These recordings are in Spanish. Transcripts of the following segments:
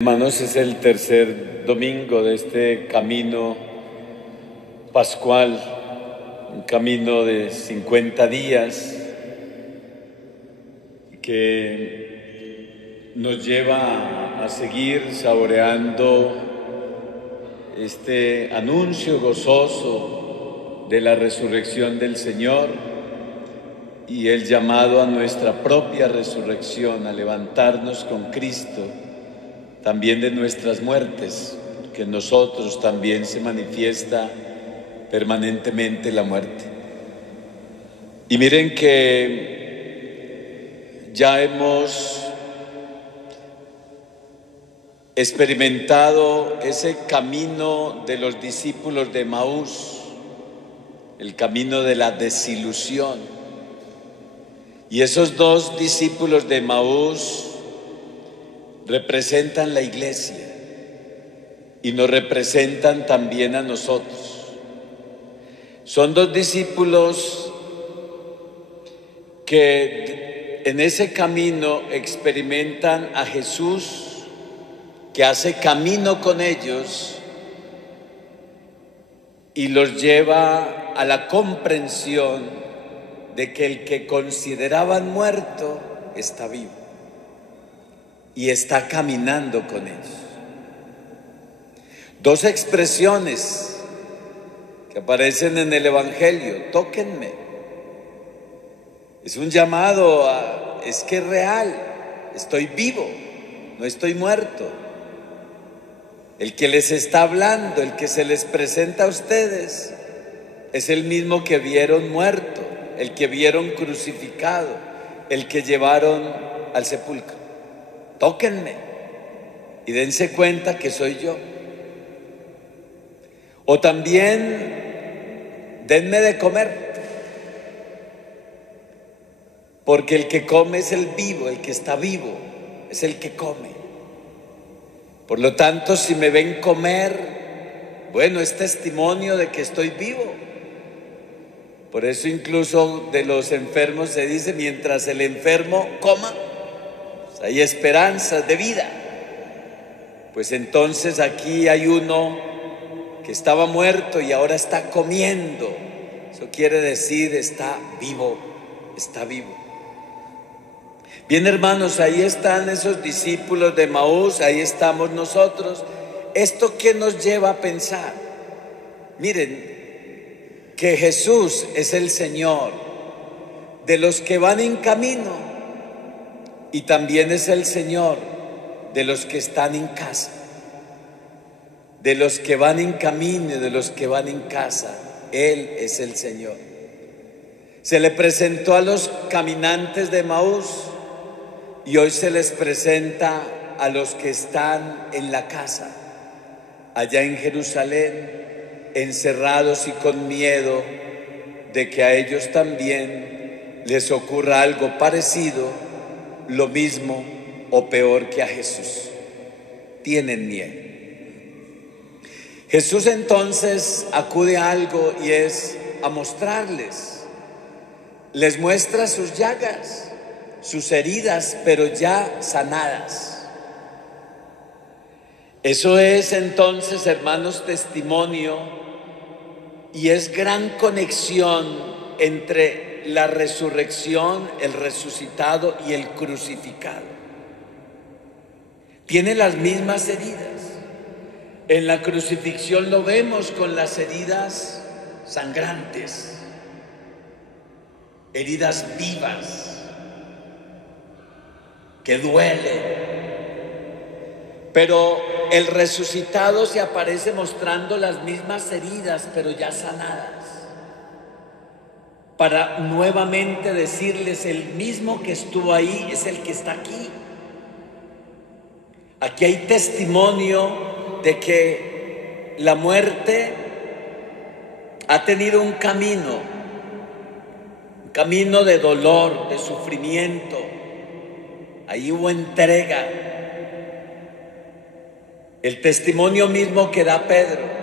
Hermanos, es el tercer domingo de este camino pascual, un camino de 50 días que nos lleva a seguir saboreando este anuncio gozoso de la resurrección del Señor y el llamado a nuestra propia resurrección, a levantarnos con Cristo también de nuestras muertes, que en nosotros también se manifiesta permanentemente la muerte. Y miren que ya hemos experimentado ese camino de los discípulos de Emaús, el camino de la desilusión. Y esos dos discípulos de Emaús representan la iglesia y nos representan también a nosotros. Son dos discípulos que en ese camino experimentan a Jesús, que hace camino con ellos y los lleva a la comprensión de que el que consideraban muerto está vivo y está caminando con ellos. Dos expresiones que aparecen en el Evangelio: tóquenme. Es un llamado a, es que es real, estoy vivo, no estoy muerto. El que les está hablando, el que se les presenta a ustedes, es el mismo que vieron muerto, el que vieron crucificado, el que llevaron al sepulcro. Tóquenme y dense cuenta que soy yo. O también, denme de comer, porque el que come es el vivo, el que está vivo, es el que come. Por lo tanto, si me ven comer, bueno, es testimonio de que estoy vivo. Por eso incluso de los enfermos se dice, mientras el enfermo coma, hay esperanza de vida. Pues entonces aquí hay uno que estaba muerto y ahora está comiendo. Eso quiere decir está vivo, está vivo. Bien, hermanos, ahí están esos discípulos de Emaús, ahí estamos nosotros. ¿Esto qué nos lleva a pensar? Miren, que Jesús es el Señor de los que van en camino y también es el Señor de los que están en casa, de los que van en camino y de los que van en casa. Él es el Señor. Se le presentó a los caminantes de Emaús y hoy se les presenta a los que están en la casa, allá en Jerusalén, encerrados y con miedo de que a ellos también les ocurra algo parecido, lo mismo o peor que a Jesús. Tienen miedo. Jesús entonces acude a algo y es a mostrarles. Les muestra sus llagas, sus heridas, pero ya sanadas. Eso es entonces, hermanos, testimonio y es gran conexión entre la resurrección, el resucitado y el crucificado. Tiene las mismas heridas. En la crucifixión lo vemos con las heridas sangrantes, heridas vivas, que duelen. Pero el resucitado se aparece mostrando las mismas heridas, pero ya sanadas, para nuevamente decirles, el mismo que estuvo ahí es el que está aquí. Aquí hay testimonio de que la muerte ha tenido un camino de dolor, de sufrimiento. Ahí hubo entrega. El testimonio mismo que da Pedro.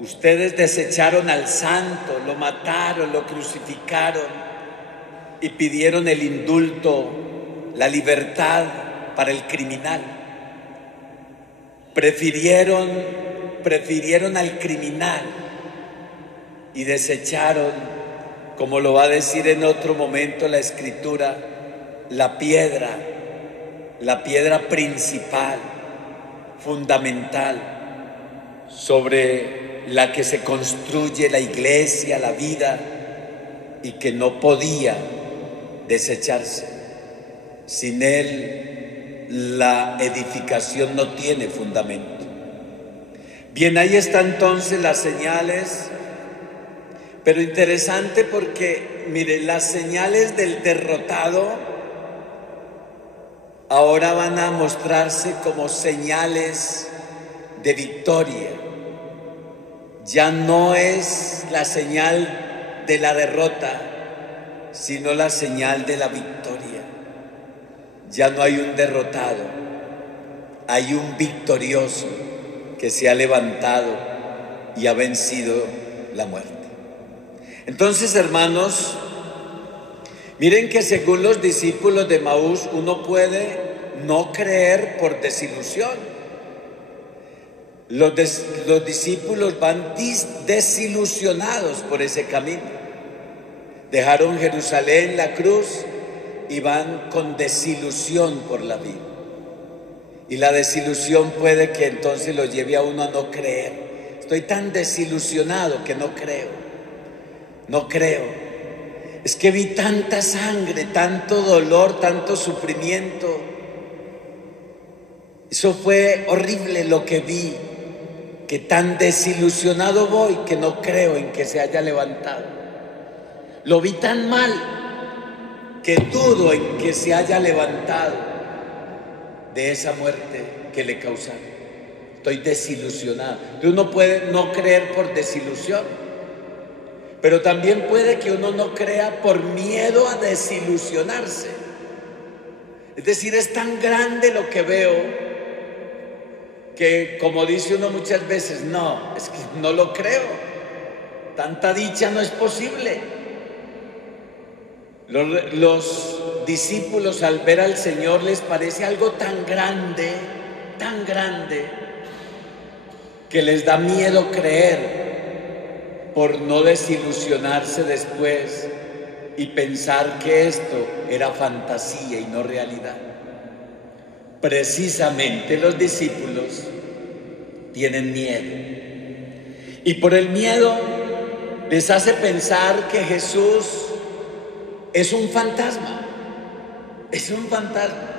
Ustedes desecharon al santo, lo mataron, lo crucificaron y pidieron el indulto, la libertad para el criminal. Prefirieron al criminal y desecharon, como lo va a decir en otro momento la Escritura, la piedra principal, fundamental, sobre la que se construye la iglesia, la vida, y que no podía desecharse. Sin él, la edificación no tiene fundamento. Bien, ahí están entonces las señales, pero interesante porque, mire, las señales del derrotado ahora van a mostrarse como señales de victoria. Ya no es la señal de la derrota, sino la señal de la victoria. Ya no hay un derrotado, hay un victorioso que se ha levantado y ha vencido la muerte. Entonces, hermanos, miren que según los discípulos de Emaús, uno puede no creer por desilusión. Los discípulos van desilusionados por ese camino. Dejaron Jerusalén, la cruz, y van con desilusión por la vida. Y la desilusión puede que entonces lo lleve a uno a no creer. Estoy tan desilusionado que no creo. No creo. Es que vi tanta sangre, tanto dolor, tanto sufrimiento. Eso fue horrible lo que vi, que tan desilusionado voy que no creo en que se haya levantado. Lo vi tan mal que dudo en que se haya levantado de esa muerte que le causaron. Estoy desilusionado. Uno puede no creer por desilusión, pero también puede que uno no crea por miedo a desilusionarse. Es decir, es tan grande lo que veo que, como dice uno muchas veces, no, es que no lo creo. Tanta dicha no es posible. Los discípulos, al ver al Señor, les parece algo tan grande, que les da miedo creer por no desilusionarse después y pensar que esto era fantasía y no realidad. Precisamente los discípulos tienen miedo, y por el miedo les hace pensar que Jesús es un fantasma. Es un fantasma.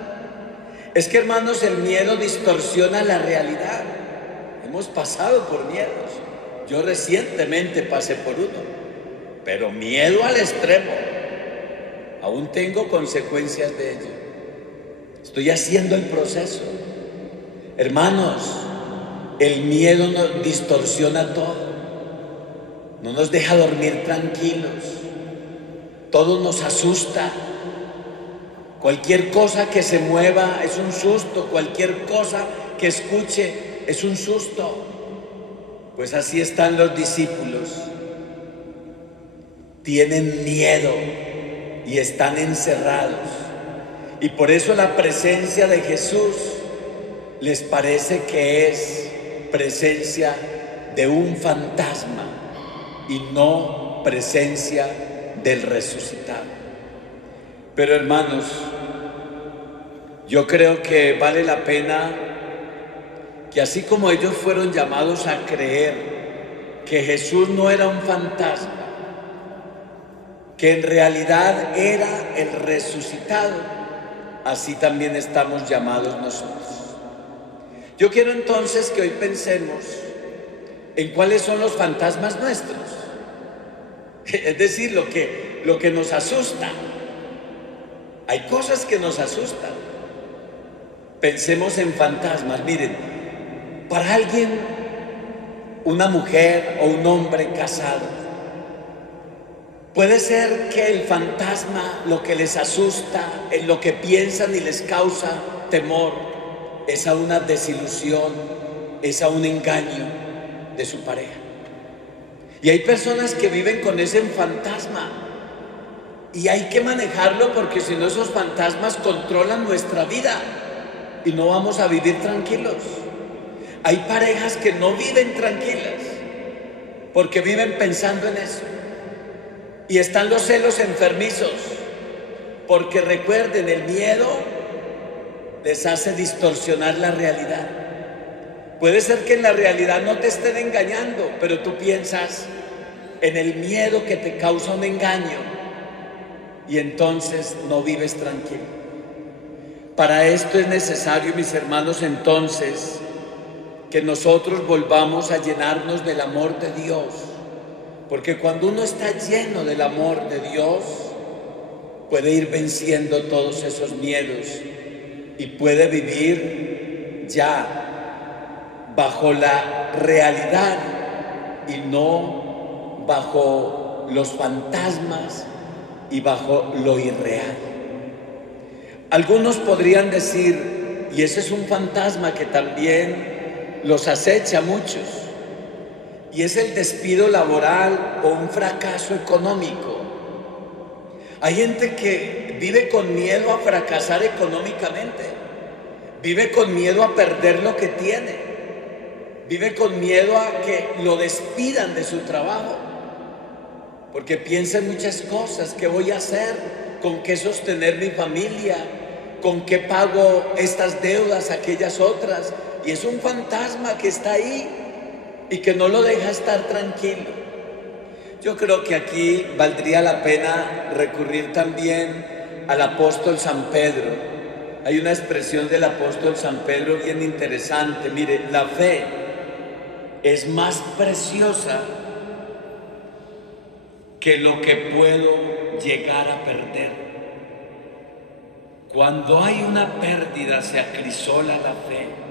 Es que, hermanos, el miedo distorsiona la realidad. Hemos pasado por miedos. Yo recientemente pasé por uno, pero miedo al extremo. Aún tengo consecuencias de ello. Estoy haciendo el proceso. Hermanos, el miedo nos distorsiona todo. No nos deja dormir tranquilos. Todo nos asusta. Cualquier cosa que se mueva es un susto. Cualquier cosa que escuche es un susto. Pues así están los discípulos. Tienen miedo y están encerrados. Y por eso la presencia de Jesús les parece que es presencia de un fantasma y no presencia del resucitado. Pero, hermanos, yo creo que vale la pena que, así como ellos fueron llamados a creer que Jesús no era un fantasma, que en realidad era el resucitado, así también estamos llamados nosotros. Yo quiero entonces que hoy pensemos en cuáles son los fantasmas nuestros. Es decir, lo que nos asusta. Hay cosas que nos asustan. Pensemos en fantasmas. Miren, para alguien, una mujer o un hombre casado, puede ser que el fantasma, lo que les asusta, en lo que piensan y les causa temor, es a una desilusión, es a un engaño de su pareja. Y hay personas que viven con ese fantasma, y hay que manejarlo, porque si no, esos fantasmas controlan nuestra vida y no vamos a vivir tranquilos. Hay parejas que no viven tranquilas porque viven pensando en eso. Y están los celos enfermizos, porque recuerden, el miedo les hace distorsionar la realidad. Puede ser que en la realidad no te estén engañando, pero tú piensas en el miedo que te causa un engaño y entonces no vives tranquilo. Para esto es necesario, mis hermanos, entonces, que nosotros volvamos a llenarnos del amor de Dios. Porque cuando uno está lleno del amor de Dios, puede ir venciendo todos esos miedos y puede vivir ya bajo la realidad y no bajo los fantasmas y bajo lo irreal. Algunos podrían decir, y ese es un fantasma que también los acecha a muchos, y es el despido laboral o un fracaso económico. Hay gente que vive con miedo a fracasar económicamente, vive con miedo a perder lo que tiene, vive con miedo a que lo despidan de su trabajo, porque piensa en muchas cosas. ¿Qué voy a hacer? ¿Con qué sostener mi familia? ¿Con qué pago estas deudas, aquellas otras? Y es un fantasma que está ahí y que no lo deja estar tranquilo. Yo creo que aquí valdría la pena recurrir también al apóstol San Pedro. Hay una expresión del apóstol San Pedro bien interesante. Mire, la fe es más preciosa que lo que puedo llegar a perder. Cuando hay una pérdida se acrisola la fe.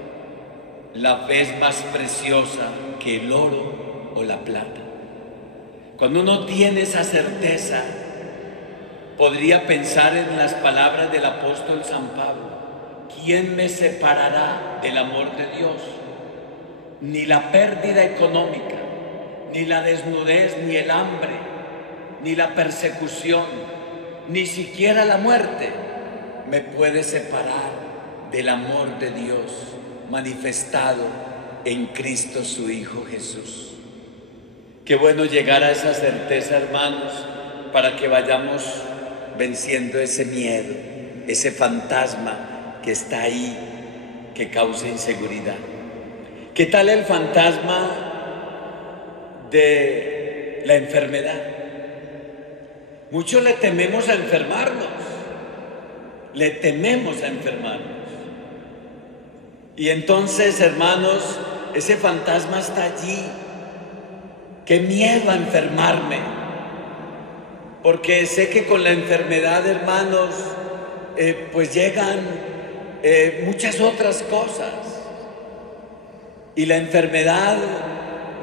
La fe es más preciosa que el oro o la plata. Cuando uno tiene esa certeza, podría pensar en las palabras del apóstol San Pablo: ¿quién me separará del amor de Dios? Ni la pérdida económica, ni la desnudez, ni el hambre, ni la persecución, ni siquiera la muerte me puede separar del amor de Dios manifestado en Cristo su Hijo Jesús. Qué bueno llegar a esa certeza, hermanos, para que vayamos venciendo ese miedo, ese fantasma que está ahí, que causa inseguridad. ¿Qué tal el fantasma de la enfermedad? Muchos le tememos a enfermarnos, le tememos a enfermarnos. Y entonces, hermanos, ese fantasma está allí. Qué miedo a enfermarme, porque sé que con la enfermedad, hermanos, pues llegan muchas otras cosas. Y la enfermedad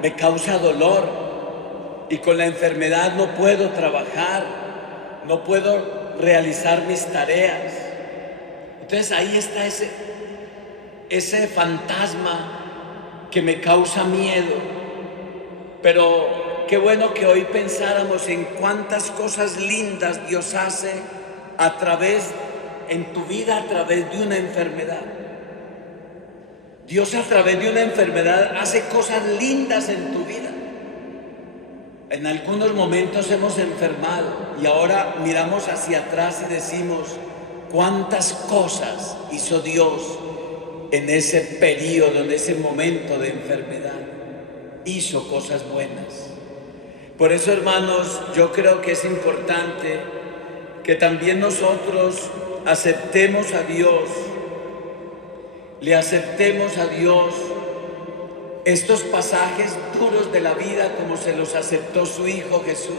me causa dolor, y con la enfermedad no puedo trabajar, no puedo realizar mis tareas. Entonces ahí está ese fantasma que me causa miedo. Pero qué bueno que hoy pensáramos en cuántas cosas lindas Dios hace en tu vida a través de una enfermedad. Dios a través de una enfermedad hace cosas lindas en tu vida. En algunos momentos hemos enfermado y ahora miramos hacia atrás y decimos cuántas cosas hizo Dios en ese periodo, en ese momento de enfermedad. Hizo cosas buenas. Por eso, hermanos, yo creo que es importante que también nosotros aceptemos a Dios, le aceptemos a Dios estos pasajes duros de la vida como se los aceptó su Hijo Jesús.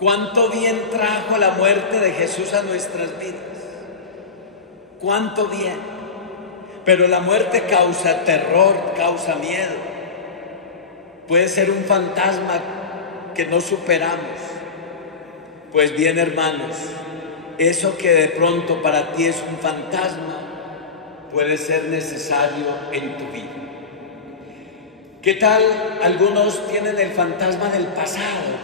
Cuánto bien trajo la muerte de Jesús a nuestras vidas, cuánto bien. Pero la muerte causa terror, causa miedo. Puede ser un fantasma que no superamos. Pues bien, hermanos, eso que de pronto para ti es un fantasma puede ser necesario en tu vida. ¿Qué tal? Algunos tienen el fantasma del pasado,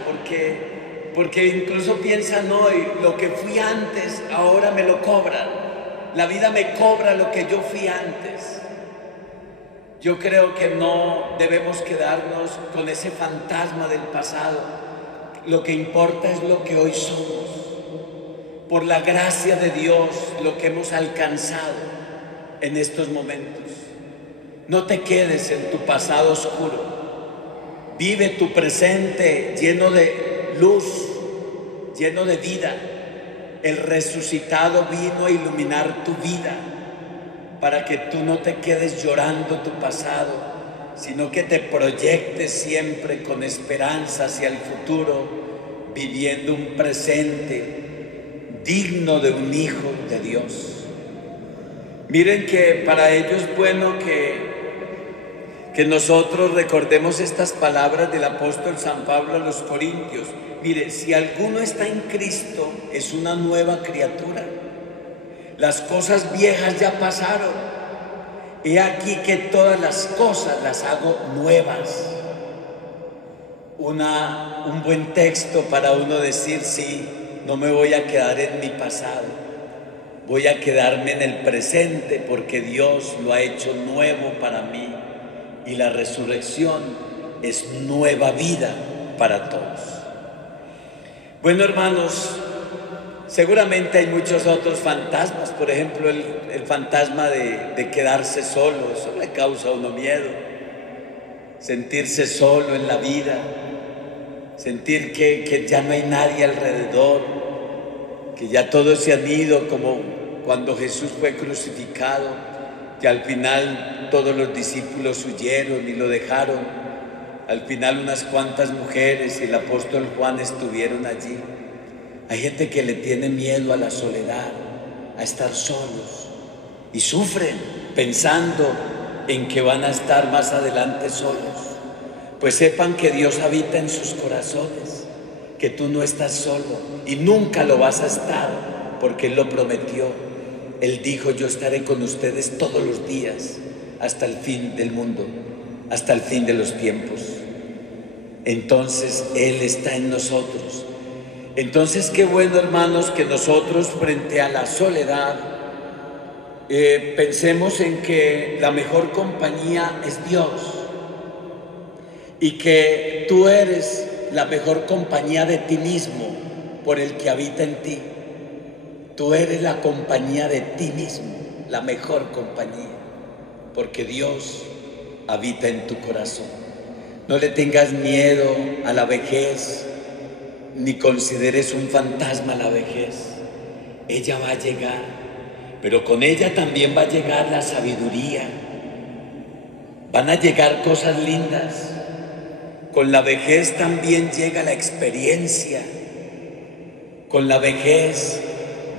porque incluso piensan hoy, lo que fui antes, ahora me lo cobran. La vida me cobra lo que yo fui antes. Yo creo que no debemos quedarnos con ese fantasma del pasado. Lo que importa es lo que hoy somos. Por la gracia de Dios, lo que hemos alcanzado en estos momentos. No te quedes en tu pasado oscuro. Vive tu presente lleno de luz, lleno de vida. El resucitado vino a iluminar tu vida para que tú no te quedes llorando tu pasado, sino que te proyectes siempre con esperanza hacia el futuro, viviendo un presente digno de un hijo de Dios. Miren que para ello es bueno que nosotros recordemos estas palabras del apóstol San Pablo a los Corintios. Mire, si alguno está en Cristo, es una nueva criatura. Las cosas viejas ya pasaron. He aquí que todas las cosas las hago nuevas. Un buen texto para uno decir, sí, no me voy a quedar en mi pasado. Voy a quedarme en el presente porque Dios lo ha hecho nuevo para mí. Y la resurrección es nueva vida para todos. Bueno, hermanos, seguramente hay muchos otros fantasmas. Por ejemplo, el fantasma de quedarse solo. Eso le causa a uno miedo. Sentirse solo en la vida. Sentir que ya no hay nadie alrededor. Que ya todos se han ido, como cuando Jesús fue crucificado. Que al final todos los discípulos huyeron y lo dejaron. Al final unas cuantas mujeres y el apóstol Juan estuvieron allí. Hay gente que le tiene miedo a la soledad, a estar solos, y sufren pensando en que van a estar más adelante solos. Pues sepan que Dios habita en sus corazones, que tú no estás solo y nunca lo vas a estar, porque Él lo prometió. Él dijo, yo estaré con ustedes todos los días hasta el fin del mundo, hasta el fin de los tiempos. Entonces Él está en nosotros. Entonces qué bueno, hermanos, que nosotros frente a la soledad pensemos en que la mejor compañía es Dios y que tú eres la mejor compañía de ti mismo por el que habita en ti. Tú eres la compañía de ti mismo, la mejor compañía, porque Dios habita en tu corazón. No le tengas miedo a la vejez, ni consideres un fantasma la vejez. Ella va a llegar, pero con ella también va a llegar la sabiduría. Van a llegar cosas lindas. Con la vejez también llega la experiencia. Con la vejez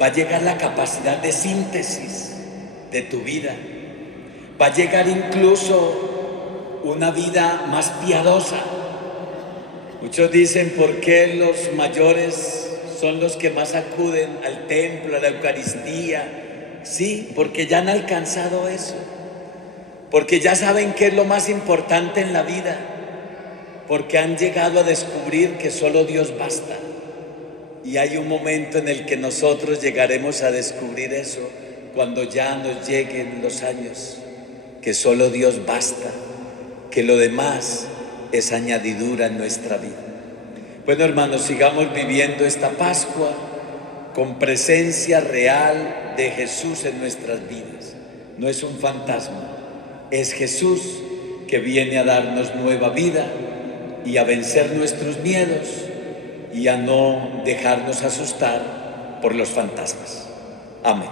va a llegar la capacidad de síntesis de tu vida. Va a llegar incluso una vida más piadosa. Muchos dicen, ¿por qué los mayores son los que más acuden al templo, a la Eucaristía? Sí, porque ya han alcanzado eso. Porque ya saben qué es lo más importante en la vida. Porque han llegado a descubrir que solo Dios basta. Y hay un momento en el que nosotros llegaremos a descubrir eso, cuando ya nos lleguen los años, que solo Dios basta, que lo demás es añadidura en nuestra vida. Bueno, hermanos, sigamos viviendo esta Pascua con presencia real de Jesús en nuestras vidas. No es un fantasma, es Jesús que viene a darnos nueva vida y a vencer nuestros miedos y a no dejarnos asustar por los fantasmas. Amén.